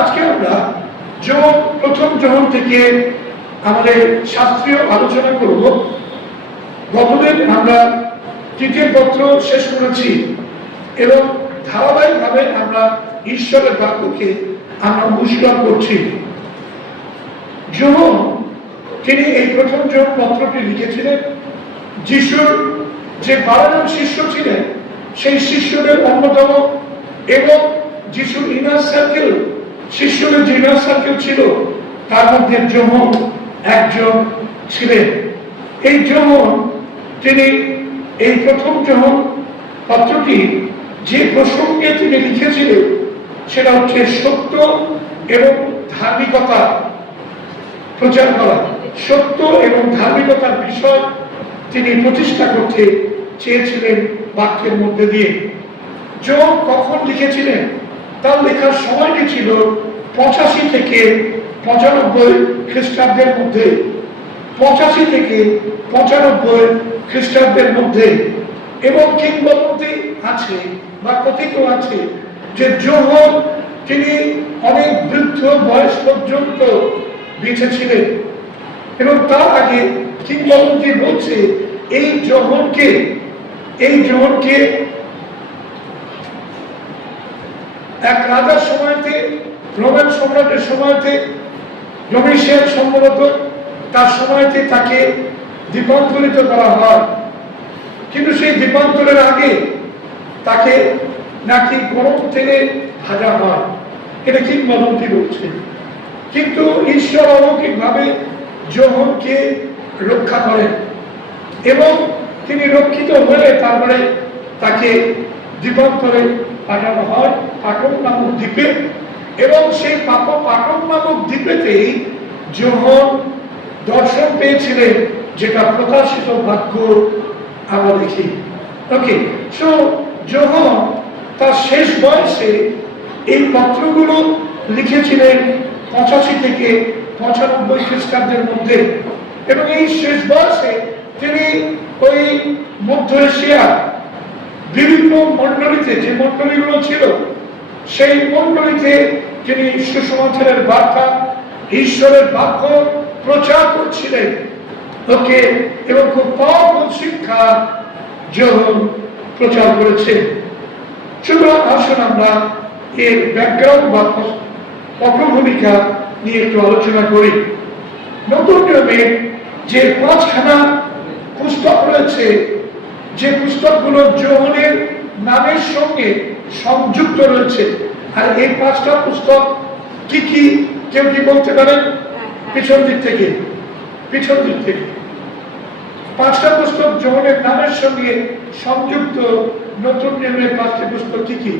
আজকে আমরা প্রথম যোহন থেকে আমাদের শাস্ত্রীয় আলোচনা করব। গতদিন আমরা তৃতীয় পত্র শেষ করেছি এবং ধারাবাহিকভাবে আমরা ঈশ্বরের বাক্যকে আমরা অনুশীলন করছি। যোহন তিনি এই প্রথম যোহন পত্রটি লিখেছিলেন। যিশুর যে 12 জন শিষ্য ছিলেন সেই শিষ্যদের অন্যতম এবং যিশুর ইনার সার্কেল, শিষ্যদের যে ইনার সার্কেল ছিল তার মধ্যে যোহন একজন ছিলেন। এই যোহন তিনি এই প্রথম যোহন পত্রটি যে প্রসঙ্গে তিনি লিখেছিলেন সেটা হচ্ছে সত্য এবং ধার্মিকতা প্রচার করা। সত্য এবং ধার্মিকতার বিষয় তিনি প্রতিষ্ঠা করতে চেয়েছিলেন বাক্যের মধ্যে দিয়ে। যোহন কখন লিখেছিলেন? তার লেখার সময়টি ছিল 85 থেকে 95 খ্রিস্টাব্দের মধ্যে। 85 থেকে 95 খ্রিস্টাব্দের মধ্যে। এবং কিংবদন্তি আছে বা কথিত আছে যে যোহন তিনি অনেক বৃদ্ধ বয়স পর্যন্ত বেঁচে ছিলেন এবং তার আগে কিংবদন্তি বলছে এই যোহনকে এক রাজার সময়তে, রোমান সম্রাটের সময়তে, ডোমিশিয়ান সম্ভবত তার সময়তে তাকে দ্বীপান্তরিত করা হয়। কিন্তু সেই দ্বীপান্তরের আগে তাকে নাকি গরম তেলে ভাজা হয়, এটা কিংবদন্তি বলছে। কিন্তু ঈশ্বর অলৌকিকভাবে যোহনকে রক্ষা করেন এবং তিনি রক্ষিত হয়ে তারপরে তাকে দ্বীপান্তরে পাঠানো হয় পাটন নামক দ্বীপে। এবং সেই পাটন নামক দ্বীপেতেই যোহন দর্শন পেয়েছিলেন, যেটা প্রকাশিত বাক্য আমরা দেখি। ওকে, সো যোহন তার শেষ বয়সে এই পত্রগুলো লিখেছিলেন 85 থেকে 95 খ্রিস্টাব্দের মধ্যে। এবং এই শেষ বয়সে তিনি ওই মধ্য এশিয়ার বিভিন্ন মণ্ডলীতে, যে মণ্ডলীগুলো ছিল সেই মণ্ডলীতে তিনি সুসমাচারের বার্তা, ঈশ্বরের বাক্য প্রচার করছিলেন। ওকে, এবং খুব পাওয়ারফুল শিক্ষা যোহন প্রচার করেছে। সুতরাং আসুন আমরা এর ব্যাকগ্রাউন্ড বা পটভূমিকা নিয়ে একটু আলোচনা করি। নতুন নিয়মে যে 5খানা পুস্তক রয়েছে, যে পুস্তকগুলো যোহনের নামের সঙ্গে সংযুক্ত রয়েছে, আর এই 5টা পুস্তক কি কি কেউ কি বলতে পারেন? পিছন দিক থেকে 5টা পুস্তক যোহনের নামের সঙ্গে সংযুক্ত নতুন নিয়মের 5টি পুস্তক কি কি?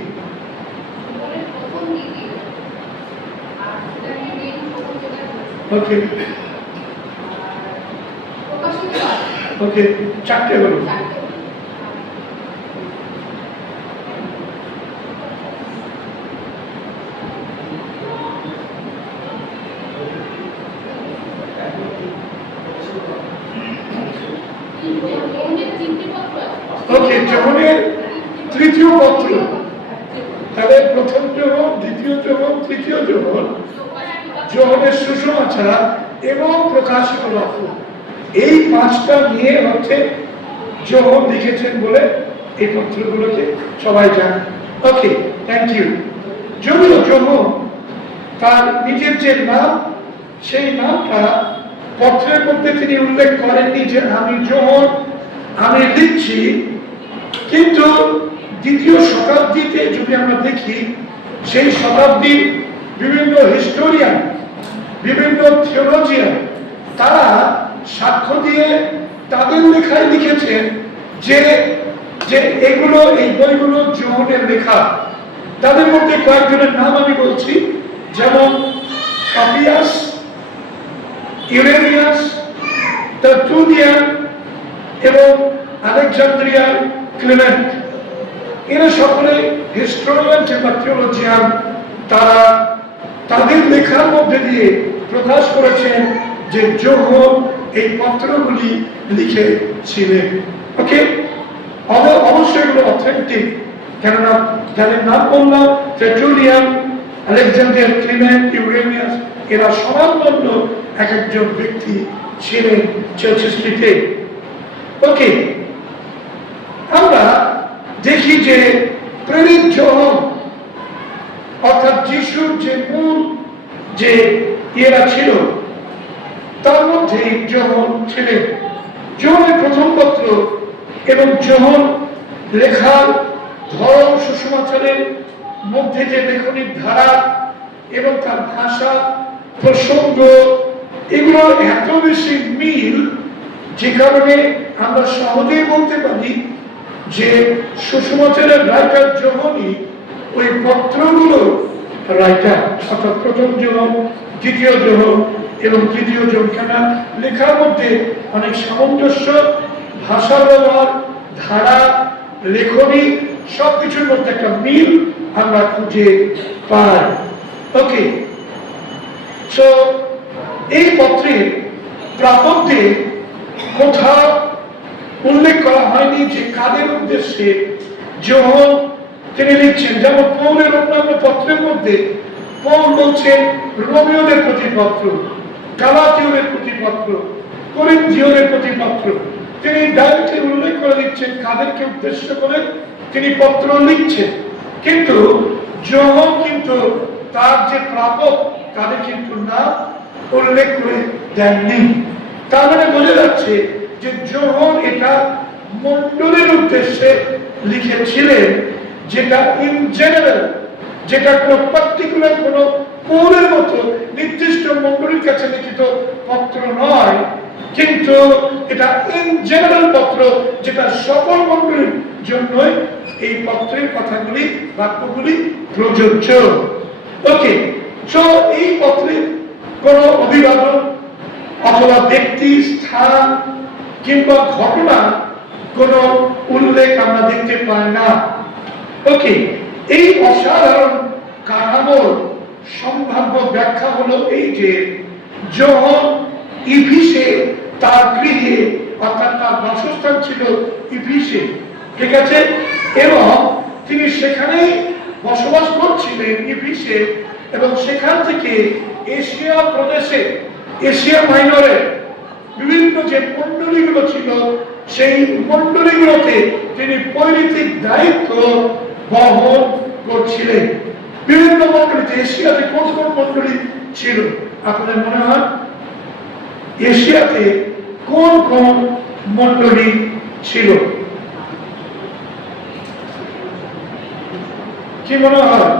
ওকে ওকে, 4টে হলো। ওকে, যোহনের তৃতীয় পত্র, তাহলে প্রথম যোহন, দ্বিতীয় যোহন, তৃতীয় যোহন, যোহনের সুসমাচার এবং প্রকাশিত বাক্য, এই 5টা নিয়ে হচ্ছে যোহন লিখেছেন বলে এই পত্রগুলোকে সবাই জানে। ওকে, থ্যাংক ইউ। যদিও যোহন তার নিজের যে নাম, সেই নামটা পত্রের মধ্যে তিনি উল্লেখ করেননি যে আমি যোহন, আমি লিখছি। কিন্তু দ্বিতীয় শতাব্দীতে যদি আমরা দেখি, সেই শতাব্দীর বিভিন্ন হিস্টোরিয়ান, বিভিন্ন থিওলজিয়ান তারা সাক্ষ্য দিয়ে তাদের লেখায় লিখেছেন যে এগুলো, এই বইগুলো যোহনের লেখা। তাদের মধ্যে কয়েকজনের নাম আমি বলছি, যেমন পাপিয়াস, ইউরেনিয়াস, টার্টুলিয়ান এবং আলেকজান্দ্রিয়ার ক্লেমেন্ট। এরা সকলে হিস্টোরিয়ান কিংবা থিওলজিয়ান। তারা তাদের লেখার মধ্যে দিয়ে প্রকাশ করেছেন যে যোহন এই পত্রগুলি লিখেছিলেন। ওকে, অবশ্যই এগুলো অথেন্টিক, কেননা যাদের নাম বললাম, টার্টুলিয়ান, আলেকজান্ডার, ক্লিমেন্ট, ইউরেনিয়াস, এরা সমানমন্য এক একজন ব্যক্তি ছিলেন চার্চ স্ট্রিটে। ওকে, আমরা দেখি যে প্রেরিত যোহন অর্থাৎ যিশুর যে মূল যে ইয়েরা ছিল তার মধ্যে যোহন ছিলেন। যোহনের প্রথম পত্র এবং যোহন লেখার ধরন, সুসমাচারের মধ্যে যে লেখনির ধারা এবং তার ভাষা, প্রসঙ্গ, এগুলো এত বেশি মিল, যে কারণে আমরা সহজেই বলতে পারি যে সুসমাচারের রাইটার যোহনই ওই পত্রগুলো রাইটার, অর্থাৎ প্রথম যোহন, দ্বিতীয় যোহন এবং তৃতীয় যোহন। কেন লেখার মধ্যে অনেক সামঞ্জস্য, ভাষার ব্যবহার, ধারা, লেখনী সবকিছুর মধ্যে একটা মিল আমরা খুঁজে পাই। ওকে, সো এই পত্রের প্রাপত্যে কোথাও উল্লেখ করা হয়নি যে কাদের উদ্দেশ্যে যোহন তিনি লিখছেন। যেমন পৌলের অন্যান্য পত্রের মধ্যে পৌল বলছেন রোমীয়দের প্রতি পত্র, গালাতীয়দের প্রতি পত্র, করিন্থীয়দের প্রতি পত্র। তিনি ডাইরেক্টলি উল্লেখ করে দিচ্ছেন কাদেরকে উদ্দেশ্য করে তিনি পত্র লিখছেন। কিন্তু যোহন কিন্তু তার যে প্রাপক তাদের কিন্তু না উল্লেখ করে দেননি। তার মানে বোঝা যাচ্ছে যে যোহন এটা মণ্ডলীর উদ্দেশ্যে লিখেছিলেন, যেটা ইন জেনারেল, যেটা কোনো পার্টিকুলার কোনো পৌলের মতো নির্দিষ্ট মণ্ডলীর কাছে লিখিত পত্র নয়, কিন্তু এটা ইন জেনারেল পত্র, যেটা সকল মণ্ডলীর জন্যই এই পত্রের কথাগুলি, বাক্যগুলি প্রযোজ্য। ওকে, সো এই পত্রের কোনো অভিবাদন অথবা ব্যক্তি, স্থান কিংবা ঘটনা কোনো উল্লেখ আমরা দেখতে পাই না। ওকে, এই অসাধারণ কাঠামোর সম্ভাব্য ব্যাখ্যা হলো এই যে যোহন ইফিসে তার গৃহে, অর্থাৎ তার বাসস্থান ছিল ইফিসে, ঠিক আছে, এবং তিনি সেখানেই বসবাস করছিলেন ইফিসে, এবং সেখান থেকে এশিয়া প্রদেশে, এশিয়া মাইনরে বিভিন্ন যে মণ্ডলীগুলো ছিল সেই মণ্ডলীগুলোতে তিনি পৈতৃক দায়িত্ব বহন করছিলেন। বিভিন্ন মণ্ডলীতে, এশিয়াতে কোন কোন মণ্ডলী ছিল আপনাদের মনে হয়? এশিয়াতে কোন কোন মণ্ডলী ছিল কি মনে হয়?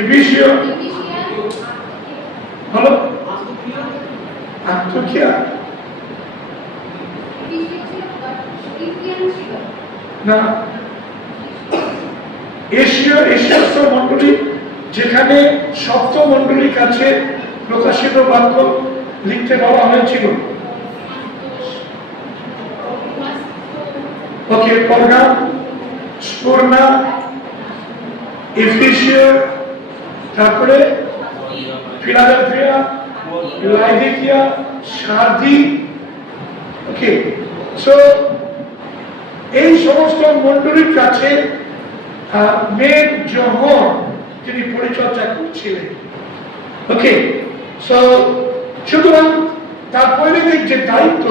ইফিসীয়, হলো আন্তোকিয়া, না এশীয়, এশিয়ার মণ্ডলী, যেখানে সপ্ত মণ্ডলীর কাছে প্রকাশিত বাক্য লিখতে বলা হয়েছিল। ওকে, পর্গা, স্মুরনা, এফেসীয়, তারপরে ফিলাডেলফিয়া, লাইডিকিয়া, সার্দি। ওকে, সো এই সমস্ত মণ্ডলীর কাছে মেন যোহন তিনি পরিচর্যা করছিলেন। ওকে, সো সুতরাং তার পৈতৃক যে দায়িত্ব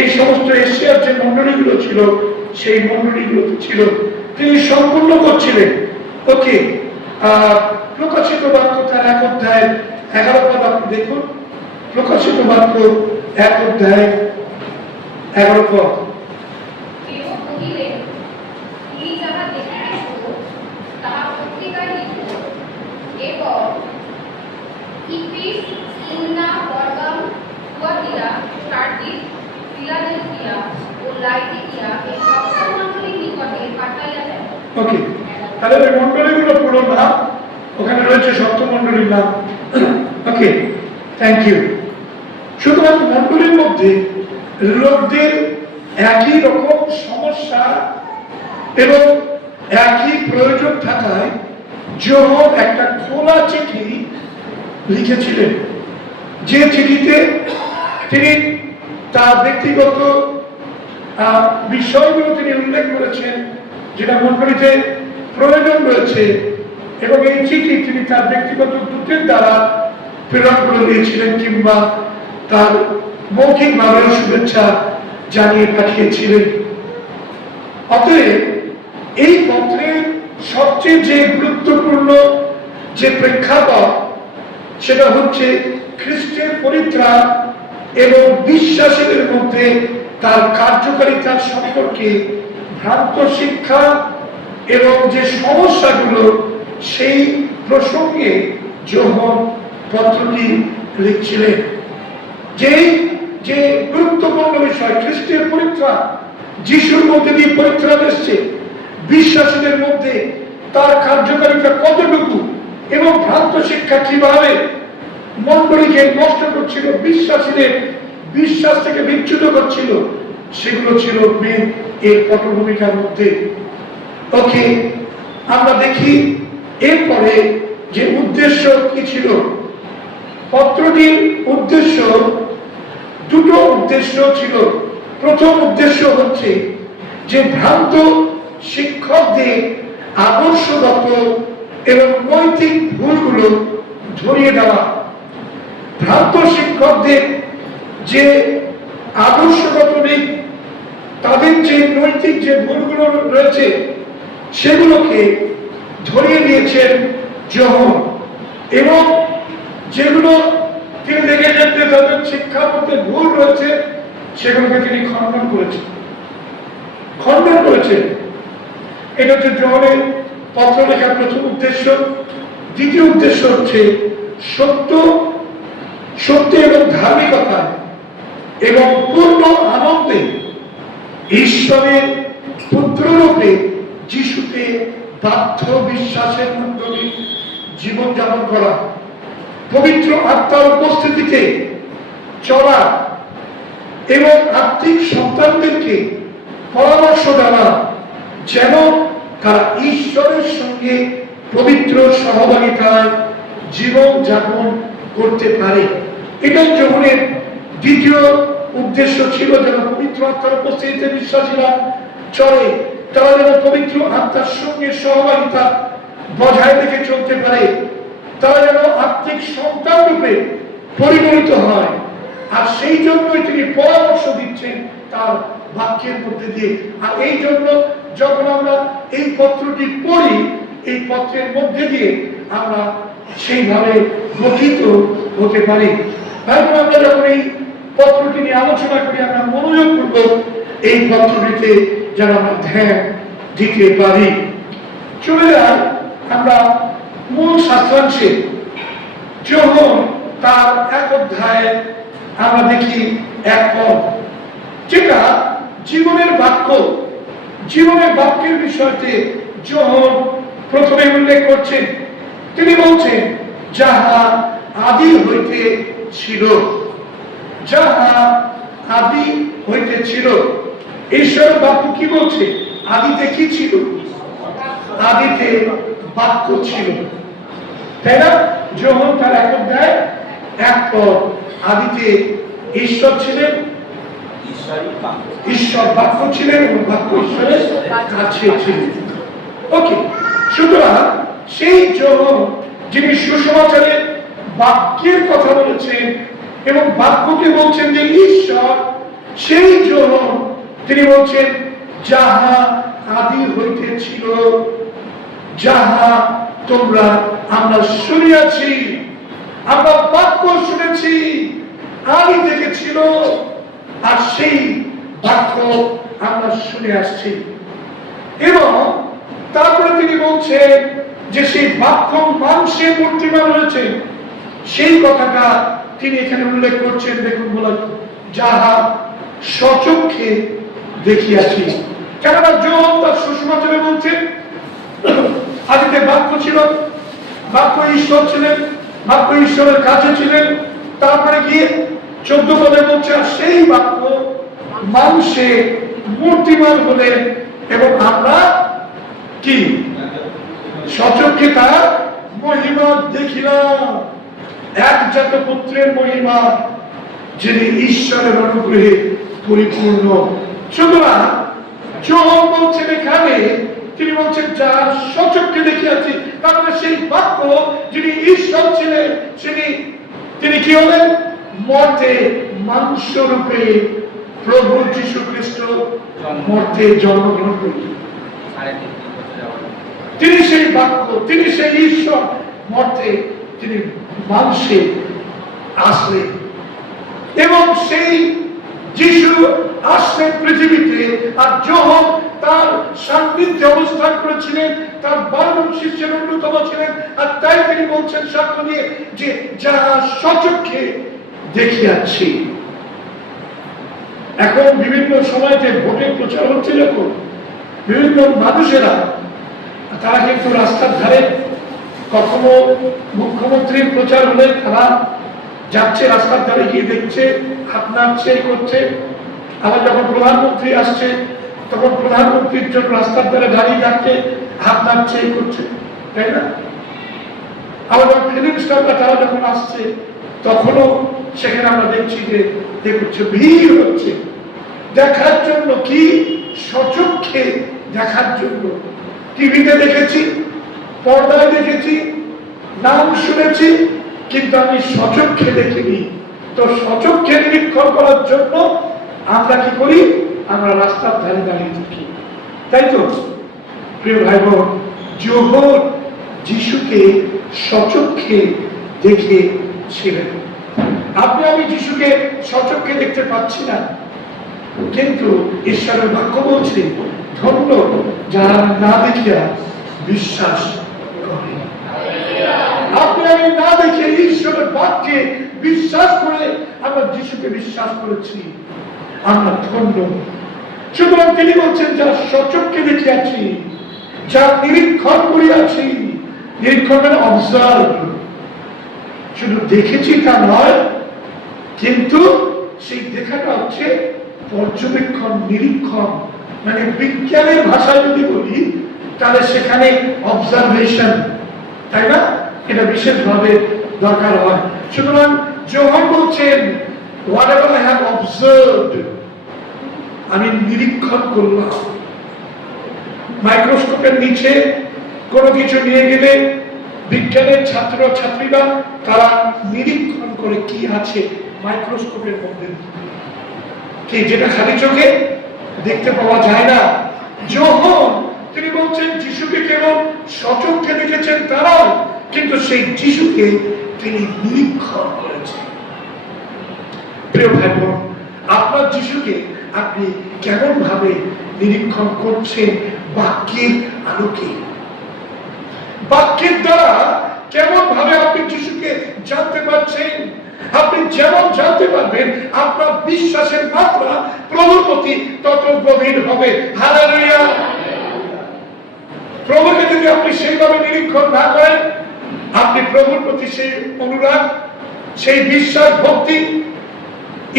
এই সমস্ত এশিয়ার যে মণ্ডলীগুলো ছিল সেই মণ্ডলীগুলো ছিল তিনি সম্পূর্ণ করছিলেন। ওকে, প্রকাশিত বাক্য তার 1 অধ্যায় 11 পদ আপনি দেখুন। প্রকাশিত বাক্য 1 অধ্যায় 11 পদ। ওকে, তাহলে ওই মণ্ডলীগুলো পুরো নাম ওখানে রয়েছে, সপ্তমণ্ডলীর নাম। ওকে, থ্যাংক ইউ। সুতরাং মণ্ডলীর মধ্যে লোকদের একই রকম সমস্যা এবং একই প্রয়োজন থাকায় যোহন একটা খোলা চিঠি লিখেছিলেন, যে চিঠিতে তিনি তার ব্যক্তিগত বিষয়গুলো তিনি উল্লেখ করেছেন যেটা মণ্ডলীতে প্রয়োজন রয়েছে, এবং এই চিঠি তিনি তার ব্যক্তিগত দূতের দ্বারা প্রেরণ করে দিয়েছিলেন কিংবা তার মৌখিকভাবেও শুভেচ্ছা জানিয়ে পাঠিয়েছিলেন। অতএব এই পত্রের সবচেয়ে যে গুরুত্বপূর্ণ যে প্রেক্ষাপট সেটা হচ্ছে খ্রিস্টের পরিত্রাণ এবং বিশ্বাসীদের মধ্যে তার কার্যকারিতার সম্পর্কে ভ্রান্ত শিক্ষা এবং যে সমস্যাগুলো সেই প্রসঙ্গে যোহন পত্রটি লিখছিলেন। যে গুরুত্বপূর্ণ বিষয় খ্রিস্টের পরিত্রাণ, যিশুর মধ্যে দিয়ে পরিত্রাণ এসছে, বিশ্বাসীদের মধ্যে তার কার্যকারিতা কতটুকু এবং ভ্রান্ত শিক্ষা কিভাবে মণ্ডলীকে নষ্ট করছিল, বিশ্বাসীদের বিশ্বাস থেকে বিচ্যুত করছিল, সেগুলো ছিল মেন এর পটভূমিকার মধ্যে। ওকে, আমরা দেখি এরপরে যে উদ্দেশ্য কি ছিল। পত্রটির উদ্দেশ্য, দুটো উদ্দেশ্য ছিল। প্রথম উদ্দেশ্য হচ্ছে যে ভ্রান্ত শিক্ষকদের আদর্শগত এবং নৈতিক ভুলগুলো ধরিয়ে দেওয়া। ভ্রান্ত শিক্ষকদের যে আদর্শগত দিক, তাদের যে নৈতিক যে ভুলগুলো রয়েছে সেগুলোকে ধরিয়ে দিয়েছেন যোহন, এবং যেগুলো তিনি দেখেছেন যে তাদের শিক্ষার মধ্যে ভুল রয়েছে সেগুলোকে তিনি খণ্ডন করেছেন। এটা হচ্ছে যোহনের পত্র লেখার প্রথম উদ্দেশ্য। দ্বিতীয় উদ্দেশ্য হচ্ছে সত্য এবং ধার্মিকতা এবং পূর্ণ আনন্দে ঈশ্বরের পুত্ররূপে যিশুতে বাধ্য বিশ্বাসের মাধ্যমে জীবনযাপন করা, পবিত্র আত্মার উপস্থিতিতে চলা এবং আত্মিক সন্তানদেরকে পরামর্শ দেওয়া যেন তারা ঈশ্বরের সঙ্গে পবিত্র সহভাগিতায় জীবন যাপন করতে পারে। এটাই যোহনের দ্বিতীয় উদ্দেশ্য ছিল, যেন পবিত্র আত্মার উপস্থিতিতে বিশ্বাসীরা চলে, তারা যেন পবিত্র আত্মার সঙ্গে সহভাগিতা বজায় রেখে চলতে পারে, তারা যেন আত্মিক সন্তান রূপে পরিগণিত হয়। আর সেই জন্যই তিনি পরামর্শ দিচ্ছেন তার বাক্যের মধ্যে দিয়ে। আর এই জন্য যখন আমরা এই পত্রটি পড়ি, এই পত্রের মধ্যে দিয়ে আমরা সেইভাবে গঠিত হতে পারি। তারপর আমরা যখন এই পত্রটি নিয়ে আলোচনা করি, আমরা মনোযোগ করব এই পত্রটিতে যেন আমরা ধ্যান দিতে পারি। চলে যাই আমরা মূল শাস্ত্রাংশে। যোহন তার এক অধ্যায়ে আমরা দেখি এক পদ, যেটা জীবনের বাক্য। জীবনের বাক্যের বিষয়তে যোহন প্রথমে উল্লেখ করছেন। তিনি বলছেন, যাহা আদি হইতে ছিল, যাহা আদি হইতে ছিল। ঈশ্বরের বাক্য কি বলছে? আদিতে কি ছিল? আদিতে বাক্য ছিল, তাই না? যোহন তার এক অধ্যায় এক পদ, আদিতে ঈশ্বর ছিলেন, ঈশ্বর বাক্য ছিলেন এবং বাক্য ঈশ্বরের কাছে ছিলেন। ওকে, সুতরাং সেই যোহন যিনি সুসমাচারের বাক্যের কথা বলেছেন এবং বাক্যকে বলছেন যে ঈশ্বর, সেই যোহন তিনি বলছেন, যাহা আদি হইতে ছিল, যাহা তোমরা আমরা শুনিয়াছি, আমরা বাক্য শুনেছি, আদি থেকে ছিল, আর সেই বাক্য আমরা শুনে আসছি। এবং তারপরে তিনি বলছেন যে সেই বাক্য মাংসে মূর্তিমান হয়েছে, সেই কথাটা তিনি এখানে উল্লেখ করছেন। দেখুন বলা, যাহা স্বচক্ষে দেখিয়াছি। কেননা যোহন তার সুসমাচারে বলছেন আদিতে বাক্য ছিল, বাক্য ঈশ্বর ছিলেন, বাক্য ঈশ্বরের কাছে ছিলেন। তারপরে গিয়ে 14 পদে বলছে, আর সেই বাক্য মাংসে মূর্তিমান হলেন এবং আমরা কি স্বচক্ষে তার মহিমা দেখিলাম। একজাত পুত্রের মহিমা, যিনি ঈশ্বরের অনুগ্রহে পরিপূর্ণ সুতরাং যোহন বলছেন এখানে, তিনি বলছেন যা সচক্ষে দেখিয়াছি, তার মানে সেই বাক্য যিনি ঈশ্বর ছিলেন তিনি কি হলেন? মর্তে মাংস রূপে প্রভু যীশু খ্রিস্ট মর্তে জন্মগ্রহণ করলেন। তিনি সেই বাক্য, তিনি সেই ঈশ্বর, মর্তে তিনি মাংসে আসলেন এবং সেই যিশু আসলেন পৃথিবীতে। আর যোহন তার সান্নিধ্যে অবস্থান করেছিলেন, তার 12 শিষ্যের অন্যতম ছিলেন। আর তাই তিনি বলছেন সাক্ষ্য দিয়ে যে যা সচক্ষে দেখিয়াছি। এখন বিভিন্ন সময়তে ভোটের প্রচার হচ্ছে, যখন বিভিন্ন মানুষেরা তারা কিন্তু রাস্তার ধারে, কখনো মুখ্যমন্ত্রীর প্রচার হলে তারা যাচ্ছে রাস্তার ধারে গিয়ে দেখছে, হাত নাড়ছে, করছে। আবার যখন প্রধানমন্ত্রী আসছে তখন প্রধানমন্ত্রীর জন্য রাস্তার ধারে দাঁড়িয়ে থাকছে, হাত নাড়ছে, করছে, তাই না? আবার যখন ফিল্ম স্টাররা তারা যখন আসছে তখনও সেখানে আমরা দেখছি যে দেখছে ভিড় হচ্ছে দেখার জন্য। কি? সচক্ষে দেখার জন্য। টিভিতে দেখেছি, পর্দায় দেখেছি, নাম শুনেছি, কিন্তু আমি সচক্ষে দেখিনি। তো সচক্ষে নিরীক্ষণ করার জন্য আমরা কি করি? আমরা রাস্তার ধারে দাঁড়িয়ে থাকি, তাই তো? প্রিয় ভাই বোন, যোহন যিশুকে সচক্ষে দেখেছিলেন। আপনি আমি যিশুকে সচক্ষে দেখতে পাচ্ছি না, কিন্তু ঈশ্বরের বাক্য বলছে ধন্য যারা না দেখিয়া বিশ্বাস করে। আপনি আমি না দেখে ঈশ্বরের বাক্যে বিশ্বাস করে আমরা যিশুকে বিশ্বাস করেছি, আমরা ধন্য। সুতরাং তিনি বলছেন যা সচক্ষে দেখিয়াছি, যা নিরীক্ষণ করিয়াছি। নিরীক্ষণ মানে অবজার্ভ। শুধু দেখেছি তা নয়, কিন্তু সেই দেখাটা হচ্ছে পর্যবেক্ষণ, নিরীক্ষণ। মানে বিজ্ঞানের ভাষায় যদি বলি তাহলে সেখানে অবজারভেশন, তাই না? এটা বিশেষভাবে দরকার হয়। সুতরাং যোহন বলছেন whatever I have observed, আমি নিরীক্ষণ করলাম। মাইক্রোস্কোপের নিচে কোনো কিছু নিয়ে গেলে বিজ্ঞানের ছাত্র ছাত্রীরা তারা নিরীক্ষণ করে কি আছে মাইক্রোস্কোপের মধ্যে, কি যেটা খালি চোখে দেখতে পাওয়া যায় না। যোহন তিনি বলছেন যিশুকে কেবল সচক্ষে দেখেছেন তারা, কিন্তু সেই যিশুকে তিনি নিরীক্ষণ করেছেন। প্রিয় ভাই বোন, আপনার যিশুকে আপনি কেমন ভাবে নিরীক্ষণ করছেন? বাক্যের আলোকে, বাক্যের দ্বারা কেমন ভাবে আপনি যিশুকে জানতে পারছেন? আপনি যেমন জানতে পারবেন আপনার বিশ্বাসের মাত্রা প্রভুর প্রতি তত গভীর হবে। হালেলুয়া। প্রভুকে যদি আপনি সেইভাবে নিরীক্ষণ না করেন, আপনি প্রভুর প্রতি সেই অনুরাগ, সেই বিশ্বাস, ভক্তি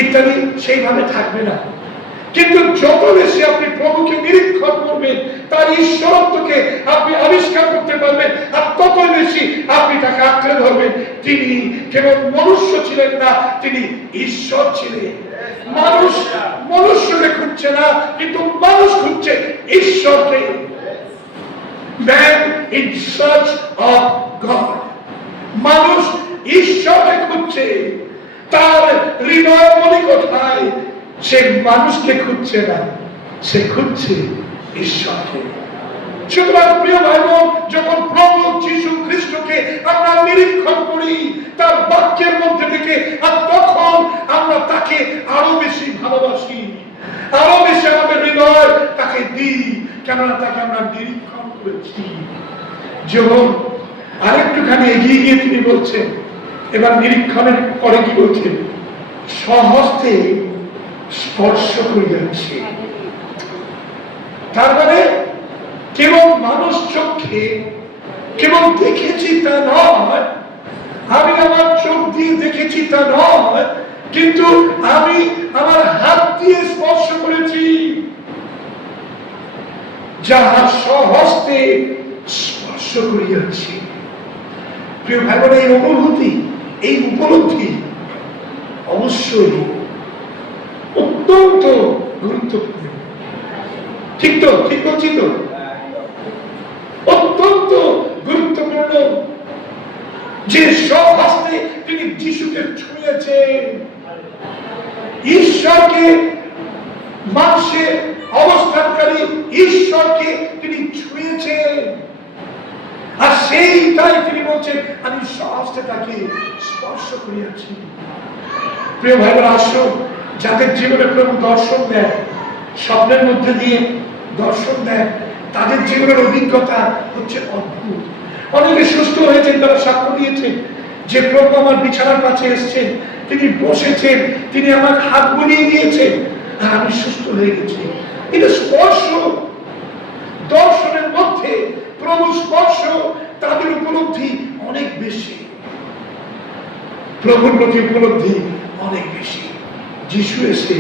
ইত্যাদি সেইভাবে থাকবে না। কিন্তু যত বেশি আপনি প্রভুকে নিরীক্ষণ করবেন, তার ঈশ্বরত্বকে আপনি আবিষ্কার করতে পারবেন, আর তত বেশি আপনি তাকে আঁকড়ে ধরবেন। তিনি কেবল মনুষ্য ছিলেন না, তিনি ঈশ্বর ছিলেন। মানুষ মনুষ্যকে খুঁজছে না, কিন্তু মানুষ খুঁজছে ঈশ্বরকে। Man in search of God. মানুষ ঈশ্বরকে খুঁজছে, তার হৃদয় মনে কোথায়? সে মানুষকে খুঁজছে না, সে খুঁজছে ঈশ্বরকে। সুতরাং প্রিয় ভাই বোন, যখন প্রভু যীশু খ্রিস্টকে আমরা নিরীক্ষণ করি তার বাক্যের মধ্যে থেকে, আর তখন আমরা তাকে আরো বেশি ভালোবাসি, আরো বেশি আমাদের হৃদয় তাকে দিই, কেননা তাকে আমরা নিরীক্ষণ করেছি। যখন আরেকটুখানি এগিয়ে গিয়ে তিনি বলছেন, এবার নিরীক্ষণের পরে কি বলছেন? সহস্তে স্পর্শ করে যাচ্ছে। তার মানে কেবল মানুষ চোখে কেবল দেখেছি তা নয়, আমি আমার চোখ দিয়ে দেখেছি তা নয়, কিন্তু আমি আমার হাত দিয়ে স্পর্শ করেছি, যাহা সহস্তে স্পর্শ করিয়াছি। প্রিয় ভাই বোন, এই অনুভূতি, এই উপলব্ধি অবশ্যই অত্যন্ত গুরুত্বপূর্ণ। ঠিক তো? ঠিক বলছি তো? অত্যন্ত গুরুত্বপূর্ণ যে সব হস্তে তিনি যিশুকে ছুঁয়েছেন, ঈশ্বরকে, মানুষের অবস্থানকারী ঈশ্বরকে তিনি ছুঁয়েছেন। আর সেইটাই তিনি বলছেন, আমি সহস্তে তাকে স্পর্শ করিয়াছি। প্রিয় ভাইরা, আসো, যাদের জীবনে প্রভু দর্শন দেয়, স্বপ্নের মধ্যে দিয়ে দর্শন দেয়, তাদের জীবনের অভিজ্ঞতা হচ্ছে অদ্ভুত। অনেকে সুস্থ হয়েছেন, তারা সাক্ষ্য দিয়েছেন যে প্রভু আমার বিছানার কাছে এসেছেন, তিনি বসেছেন, তিনি আমার হাত বুলিয়ে দিয়েছেন আর আমি সুস্থ হয়ে গেছি। এটা স্পর্শ। দর্শনের মধ্যে প্রভু স্পর্শ, তাদের উপলব্ধি অনেক বেশি, প্রভুর প্রতি উপলব্ধি অনেক বেশি। যিশু এসে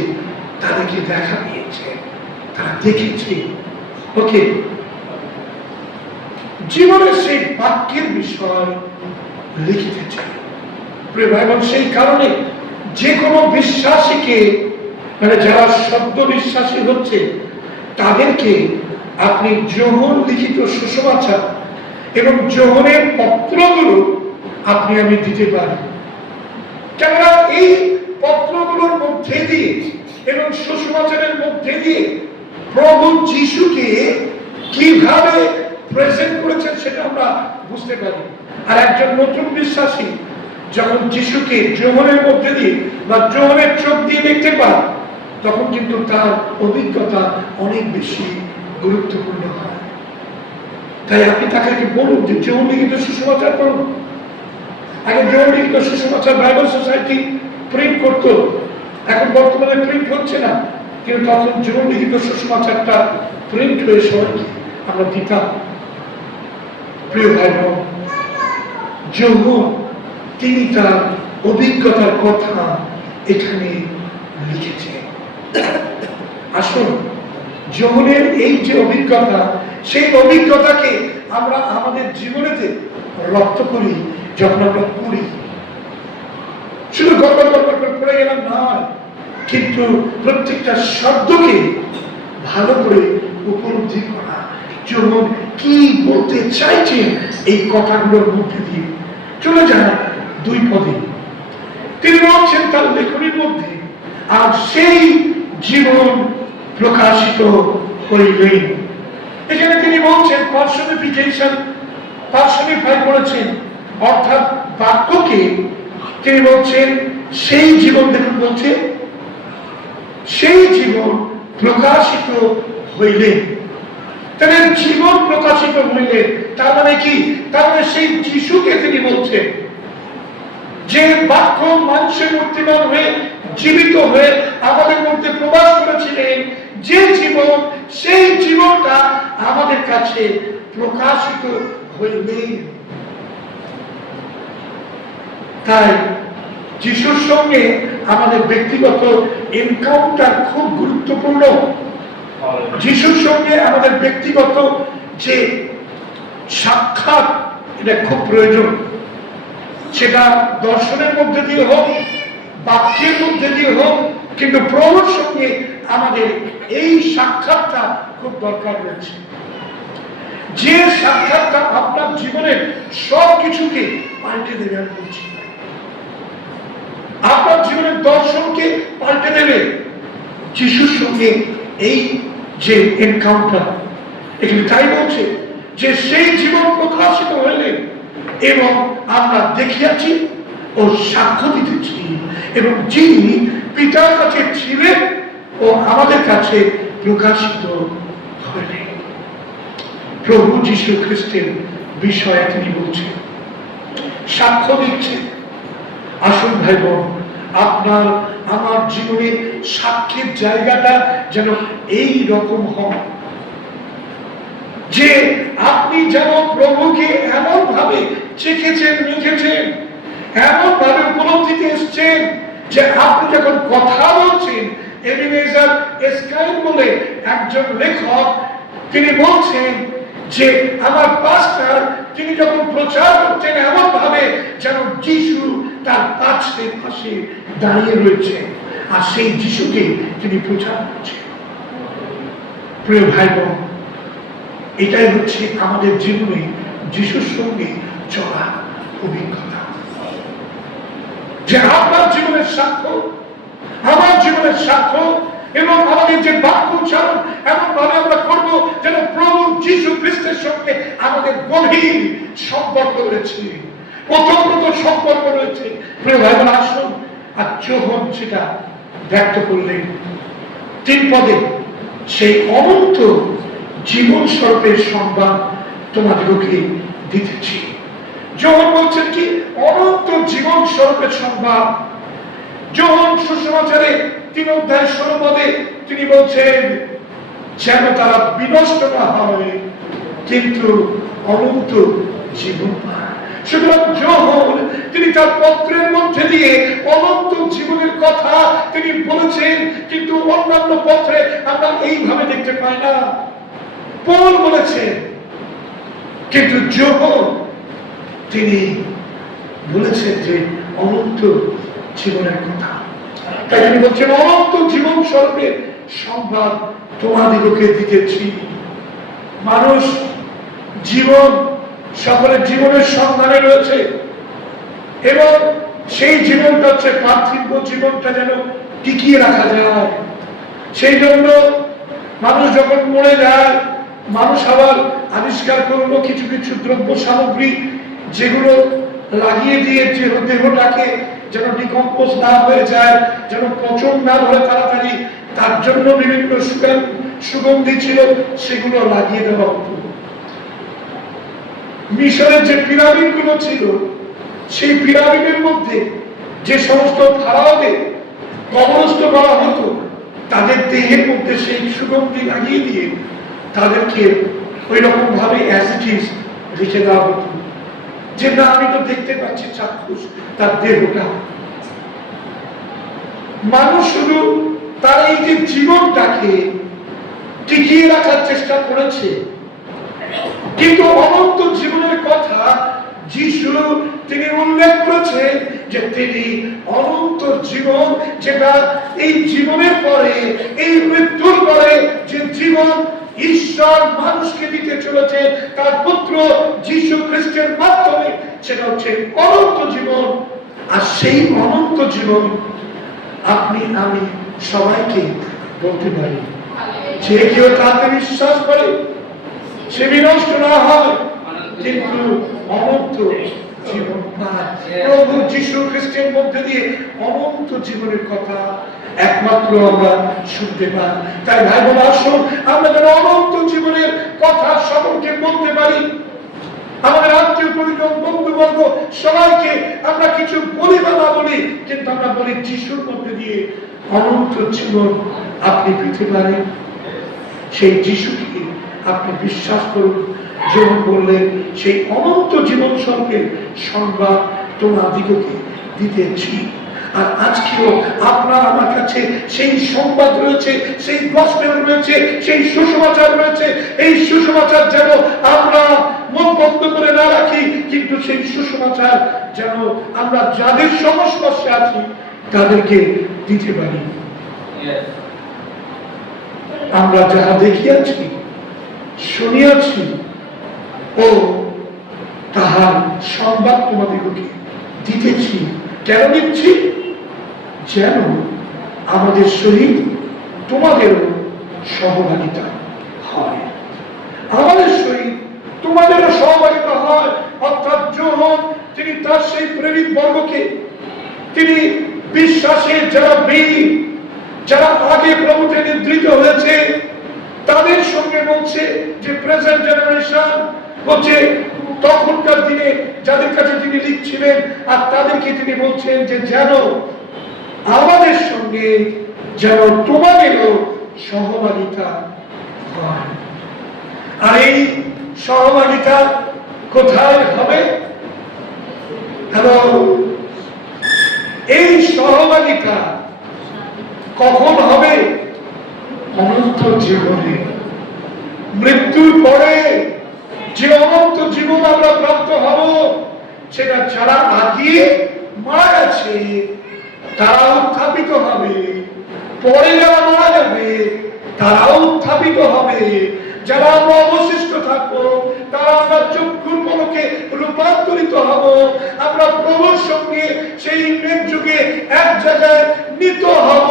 তাদেরকে দেখা দিয়েছে, তারা দেখেছে। ওকে, জীবনের সেই বাক্যের বিষয় লিখিতে চাই। প্রিয় ভাই বোন, সেই কারণে যে কোনো বিশ্বাসীকে, মানে যারা শব্দ বিশ্বাসী হচ্ছে, তাদেরকে আপনি যোহন লিখিত সুসমাচার এবং যোহনের পত্রগুলো আপনি আমি দিতে পারি। কেননা এই পত্রগুলোর মধ্যে দিয়ে এবং সুসমাচারের মধ্যে দিয়ে প্রভু যিশুকে কিভাবে প্রেজেন্ট করেছেন সেটা আমরা বুঝতে পারি। আর একজন নতুন বিশ্বাসী যখন যিশুকে যোহনের মধ্যে দিয়ে বা যোহনের চোখ দিয়ে দেখতে পায়, তখন কিন্তু তার অভিজ্ঞতা অনেক বেশি গুরুত্বপূর্ণ হয়। তাই আপনি তাকে বলুন যে যোহন লিখিত সুসমাচার করুন। আগে যোহন লিখিত সুসমাচার বাইবেল সোসাইটি প্রিন্ট করতো, এখন বর্তমানে প্রিন্ট হচ্ছে না, কিন্তু তখন যোহন লিখিত সুসমাচারটা প্রিন্ট হয়ে সবাইকে আমরা দিতাম। প্রিয় ভাই বোন, যোহন তিনি তার অভিজ্ঞতার কথা এখানে লিখেছে। আসুন, যোহনের এই যে অভিজ্ঞতা, সেই অভিজ্ঞতাকে আমরা আমাদের জীবনেতে রপ্ত করি। যখন আমরা পড়ি, শুধু গল্প করে পড়ে গেলাম নয়, কিন্তু প্রত্যেকটা শব্দকে ভালো করে উপলব্ধি করা, যোহন কি বলতে চাইছেন এই কথাগুলোর মধ্যে দিয়ে। চলে যায় 2 পদে, তিনি বলছেন তার লেখনীর মধ্যে, আর সেই জীবন প্রকাশিত হইলেন। এখানে তিনি বলছেন পার্সনিফাই করেছেন, অর্থাৎ বাক্যকে তিনি বলছেন সেই জীবন। দেখুন বলছে সেই জীবন প্রকাশিত হইলেন। তাহলে জীবন প্রকাশিত হইলে তার মানে কি? তার মানে সেই যিশুকে তিনি বলছেন, যে বাক্য মানুষের মূর্তিমান হয়ে জীবিত হয়ে আমাদের মধ্যে প্রবাস করেছিলেন, যে জীবন, সেই জীবনটা আমাদের কাছে প্রকাশিত হইলেন। তাই যিশুর সঙ্গে আমাদের ব্যক্তিগত এনকাউন্টার খুব গুরুত্বপূর্ণ। যিশুর সঙ্গে আমাদের ব্যক্তিগত যে সাক্ষাৎ, এটা খুব প্রয়োজন। সেটা দর্শনের মধ্যে দিয়ে হোক, বাক্যের মধ্যে দিয়ে হোক, কিন্তু প্রভুর সঙ্গে আমাদের এই সাক্ষাৎটা খুব দরকার রয়েছে। যে সাক্ষাৎটা আপনার জীবনের সব কিছুকে পাল্টে দেবে। আমি বলছি, আপনার জীবনের দর্শনকে পাল্টে দেবে যিশুর সঙ্গে এই যে এনকাউন্টার। এখানে তাই বলছে যে সেই জীবন প্রকাশিত হইলে এবং আমরা দেখিয়াছি ও সাক্ষ্য দিতেছি, এবং যিনি পিতার কাছে ছিলেন ও আমাদের কাছে প্রকাশিত হইলেন। প্রভু যীশু খ্রিস্টের বিষয়ে তিনি বলছেন, সাক্ষ্য দিচ্ছেন। আসুন ভাই বোন, আপনার আমার জীবনের সাক্ষীর জায়গাটা যেন এই রকম হয় যে আপনি যেন প্রভুকে এমন ভাবে চেখেছেন, লিখেছেন, এমন ভাবে উপলব্ধিতে এসছেন যে আপনি যখন কথা বলছেন, এবিনেজার এসকাইন বলে একজন লেখক, তিনি বলছেন যে আমার পাস্টার তিনি যখন প্রচার করতেন এমন ভাবে যেন যিশু তার পাশে দাঁড়িয়ে রয়েছে, আর সেই যিশুকে তিনি প্রচার করছেন। প্রিয় ভাই বোন, এটাই হচ্ছে আমাদের জীবনে যিশুর সঙ্গে চলা অভিজ্ঞতা, যে আপনার জীবনের সাক্ষ্য, আমার জীবনের সাক্ষ্য, এবং আমাদের যে বাক্য উচ্চারণ এমন ভাবে আমরা করবো যেন প্রভু যীশু খ্রিস্টের সঙ্গে আমাদের গভীর সম্পর্ক রয়েছে, ওতপ্রোত সম্পর্ক রয়েছে। প্রিয় ভাই বোন, আসুন আর যোহন সেটা ব্যক্ত করলেন 3 পদে, সেই অনন্ত জীবন স্বরূপের সংবাদ তোমাদেরকে দিতেছি। যোহন বলছেন কি? অনন্ত জীবন স্বরূপের সংবাদ। যোহন সুসমাচারে 3 অধ্যায় 16 পদে তিনি বলছেন যেন তারা বিনষ্ট না হয় কিন্তু অনন্ত জীবন পায়। সুতরাং যোহন তিনি তার পত্রের মধ্যে দিয়ে অনন্ত জীবনের কথা তিনি বলেছেন, কিন্তু অন্যান্য পত্রে আমরা এইভাবে দেখতে পাই না। পৌল বলেছেন, কিন্তু যোহন তিনি বলেছেন যে অনন্ত জীবনের কথা। তাই তিনি বলছেন অনন্ত জীবন স্বরূপের সংবাদ তোমাদিগকে দিতেছি। মানুষ জীবন, সকলের জীবনের সন্ধানে রয়েছে, এবং সেই জীবনটা হচ্ছে পার্থিব জীবনটা যেন টিকিয়ে রাখা যায়। সেই জন্য মানুষ যখন মরে যায়, মানুষ আবার আবিষ্কার করলো কিছু কিছু দ্রব্য সামগ্রী যেগুলো লাগিয়ে দিয়ে যে দেহটাকে যেন ডিকম্পোজ না হয়ে যায়, যেন পচন না ধরে তাড়াতাড়ি, তার জন্য বিভিন্ন সুগন্ধি ছিল, সেগুলো লাগিয়ে দেওয়া হতো। মিশরের যে পিরামিড গুলো ছিল, সেই পিরামিডের মধ্যে যে সমস্ত ফারাওদের কবরস্থ করা হতো, তাদের দেহের মধ্যে সেই সুগন্ধি লাগিয়ে দিয়ে তাদেরকে ওই রকম ভাবে অ্যাসিটিস রেখে দেওয়া হতো, যে না আমি তো দেখতে পাচ্ছি চাক্ষুষ তার দেহটা। মানুষ শুধু তার এই যে জীবনটাকে টিকিয়ে রাখার চেষ্টা করেছে, কিন্তু অনন্ত জীবনের কথা যিশু তিনি উল্লেখ করেছেন যে তিনি অনন্ত জীবন, যেটা এই জীবনের পরে, এই মৃত্যুর পরে যে জীবন ঈশ্বর মানুষকে দিতে চলেছে তার পুত্র যিশু খ্রিস্টের মাধ্যমে, সেটা হচ্ছে অনন্ত জীবন। আর সেই অনন্ত জীবন আপনি আমি সবাইকে বলতে পারি, যে কেউ তাতে বিশ্বাস করে সে বিনষ্ট না হয় কিন্তু অনন্ত জীবন পায়। প্রভু যিশু খ্রিস্টের মধ্যে দিয়ে অনন্ত জীবনের কথা একমাত্র আমরা শুনতে পাই। তাই ভাই বোন, আসুন আমরা যেন অনন্ত জীবনের কথা সকলকে বলতে পারি। আমাদের আত্মীয় পরিজন, বন্ধুবর্গ সবাইকে আমরা কিছু বলি বা না বলি, কিন্তু আমরা বলি যিশুর মধ্যে দিয়ে অনন্ত জীবন আপনি পেতে পারেন। সেই যিশুকে আপনি বিশ্বাস করুন। যোহন বললেন সেই অনন্ত জীবন স্বরূপের সংবাদ তোমাদিগকে দিতেছি। আর আজকেও আপনার আমার কাছে সেই সংবাদ রয়েছে, সেই গসপেল রয়েছে, সেই সুসমাচার রয়েছে। এই সুসমাচার যেন আমরা মুখ বন্ধ করে না রাখি, কিন্তু সেই সুসমাচার যেন আমরা যাদের সংস্পর্শে আছি তাদেরকে দিতে পারি। আমরা যাহা দেখিয়াছি, শুনিয়াছি ও তাহার সংবাদ তোমাদিগকে দিতেছি। কেন দিচ্ছি? যেন আমাদের সহিত তোমাদেরও সহভাগিতা হয়, আমাদের সহিত তোমাদেরও সহভাগিতা হয়। অর্থাৎ যোহন তিনি তার সেই প্রেরিত বর্গকে, তিনি বিশ্বাসের যারা বীর, যারা আগে প্রভুতে নিদ্রিত হয়েছে, তাদের সঙ্গে বলছে যে প্রেজেন্ট জেনারেশন বলছে তখনকার দিনে যাদের কাছে তিনি লিখছিলেন, আর তাদেরকে তিনি বলছেন যে যেন আমাদের সঙ্গে যেন তোমাদেরও সহভাগিতা হয়। আর এই সহভাগিতা কোথায় হবে? এবং এই সহভাগিতা কখন হবে? অনন্ত জীবনে। মৃত্যুর পরে যে অনন্ত জীবন আমরা প্রাপ্ত হব, সেটা যারা আগে মারা গেছে তারা উত্থাপিত হবে, পরে যারা মারা যাবে তারাও উত্থাপিত স্থাপিত হবে, যারা আমরা অবশিষ্ট থাকবো, তারা আমরা চক্ষুর পলকে রূপান্তরিত হব, আমরা প্রভুর সঙ্গে সেই প্রেম যুগে এক জায়গায় নিত হব,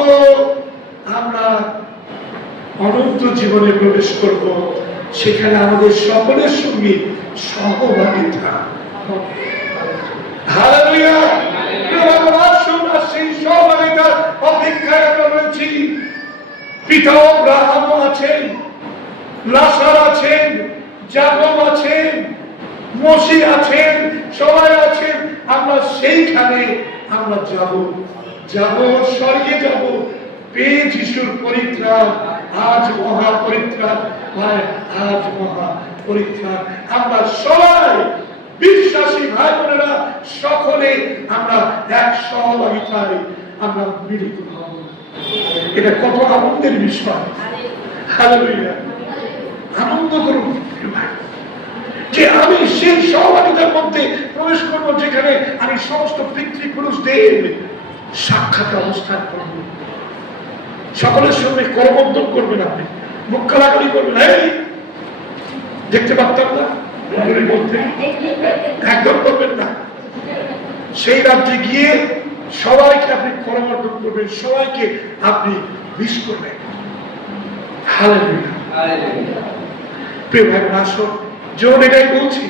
আমরা অনন্ত জীবনে প্রবেশ করব, সেখানে আমাদের সকলের সঙ্গে সহভাগিতা। হালেলুয়া! সেই সহভাগিতার অপেক্ষায় আমরা রয়েছি। পিতা আব্রাহাম আছেন, লাসার আছেন, যাকব আছেন, মসি আছেন, সবাই আছেন। আমরা সেইখানে আমরা যাব স্বর্গে যাব, পেয়ে যিশুর পরিত্রাণ। আজ মহা পরিত্রাণ, আজ মহা পরিত্রাণ। আমরা সবাই বিশ্বাসী ভাই বোনেরা সকলে আমরা এক সহভাগিতায় আমরা মিলিত হব। এটা কত আনন্দের বিষয়! হালেলুয়া! আনন্দ করুন যে আমি সেই সহভাগিতার মধ্যে প্রবেশ করবো, যেখানে আমি সমস্ত পিতৃপুরুষদের সাক্ষাৎ অবস্থান করব। সকলের সঙ্গে করবন্ধন করবেন, আপনি মুখ কালাকালি করবেন, দেখতে পারতাম না মধ্যে একদম করবেন না। সেই রাজ্যে গিয়ে সবাইকে আপনি করবন্ধন করবেন, সবাইকে আপনি বিশ করবেন। হালেলুয়া! প্রিয় ভাই আসুন, যেমন এটাই বলছি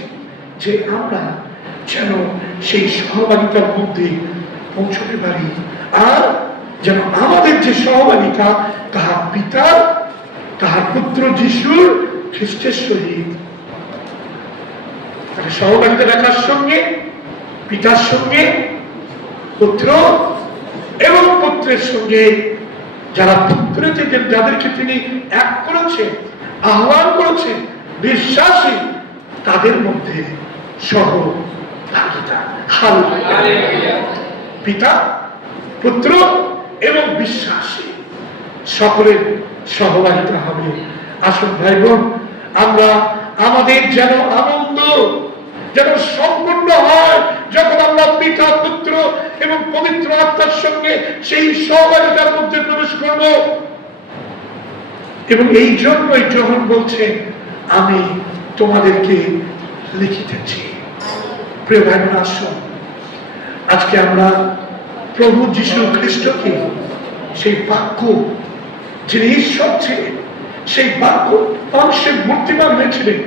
যে আমরা যেন সেই সহভাগিতার মধ্যে পৌঁছতে পারি, আর যেন আমাদের যে সহভাগিতা তাহার পিতার, তাহার পুত্র যিশুর খ্রিস্টের সহিত সহভাগিতা রাখার সঙ্গে, পিতার সঙ্গে, পুত্র এবং পুত্রের সঙ্গে, যারা পুত্রকে যাদেরকে তিনি এক করেছেন, আহ্বান করেছেন, বিশ্বাসী, তাদের মধ্যে সহভাগিতা। পিতা, পুত্র এবং বিশ্বাসী সকলের সহভাগিতা হবে। আসুন ভাই বোন, আমরা আমাদের যেন আনন্দ যেন সম্পূর্ণ হয় যখন আমরা পিতা, পুত্র এবং পবিত্র আত্মার সঙ্গে সেই সহভাগিতার মধ্যে প্রবেশ করব। এবং এই জন্যই যখন বলছেন আমি তোমাদেরকে লিখিতেছি। প্রিয় ভাই বোন, আসুন আজকে আমরা প্রভু যীশু খ্রিস্টকে, সেই বাক্য যিনি ঈশ্বর ছিলেন, সেই বাক্য মানুষের মূর্তিমান হয়েছিলেন,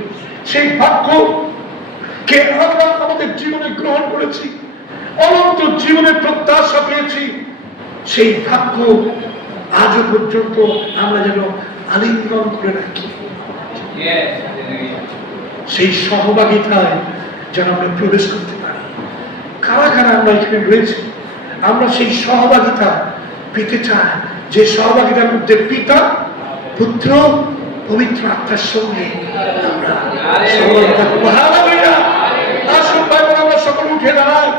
সেই বাক্যকে আমরা আমাদের জীবনে গ্রহণ করেছি, অনন্ত জীবনের প্রত্যাশা পেয়েছি। সেই বাক্য আজও পর্যন্ত আমরা যেন আলিঙ্গন করে রাখি, সেই সহভাগিতায় যেন আমরা প্রবেশ করতে পারি। কারা কারা আমরা এখানে রয়েছি, আমরা সেই সহভাগিতা পেতে চাই, যে সহভাগিতার মধ্যে পিতা, পুত্র, পবিত্র আত্মার সঙ্গে আমরা আমরা সকল উঠে দাঁড়াই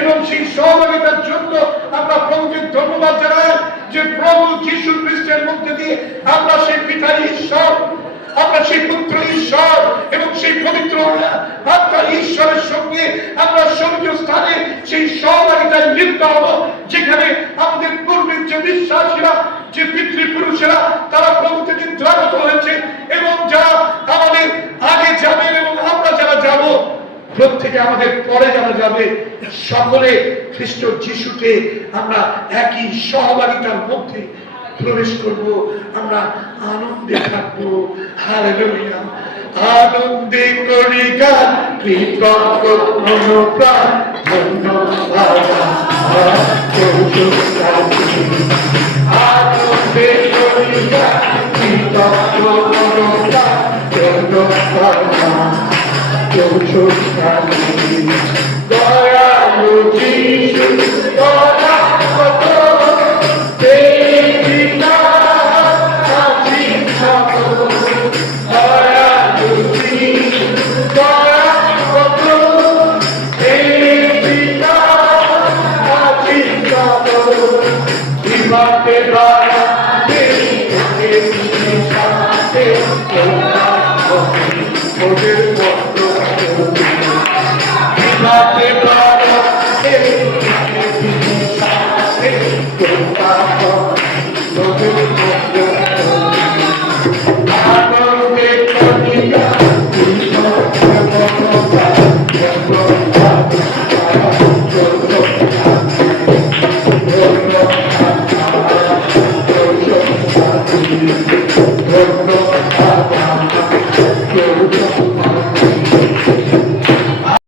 এবং সেই সহভাগিতার জন্য আমরা প্রভুকে ধন্যবাদ জানাই যে প্রভু যীশু খ্রিস্টের মধ্যে দিয়ে আমরা সেই পিতা ঈশ্বর, আমরা সেই পুত্র ঈশ্বর এবং সেই পবিত্র আত্মা ঈশ্বরের সঙ্গে আমরা স্বর্গীয় স্থানে সেই সহভাগিতায় লিপ্ত হব, যেখানে আমাদের পূর্বের যে বিশ্বাসীরা, যে পিতৃপুরুষেরা, তারা প্রভুতে নিদ্রাগত হয়েছে এবং যারা আমাদের আগে যাবেন এবং আমরা যারা যাব, প্রত্যেকে আমাদের পরে যারা যাবে, সকলে খ্রিস্ট যিশুকে আমরা একই সহভাগিতার মধ্যে প্রবেশ করব, আমরা আনন্দে থাকবো। হালেলুয়া! আনন্দে করি গান, কৃতজ্ঞ মনোপ্রাণ, ধন্যবাদ আনন্দে করি গান, কৃতজ্ঞ মনোপ্রাণ, ধন্যবাদ দয়ালু যিশু, দয়া কত গল্পটা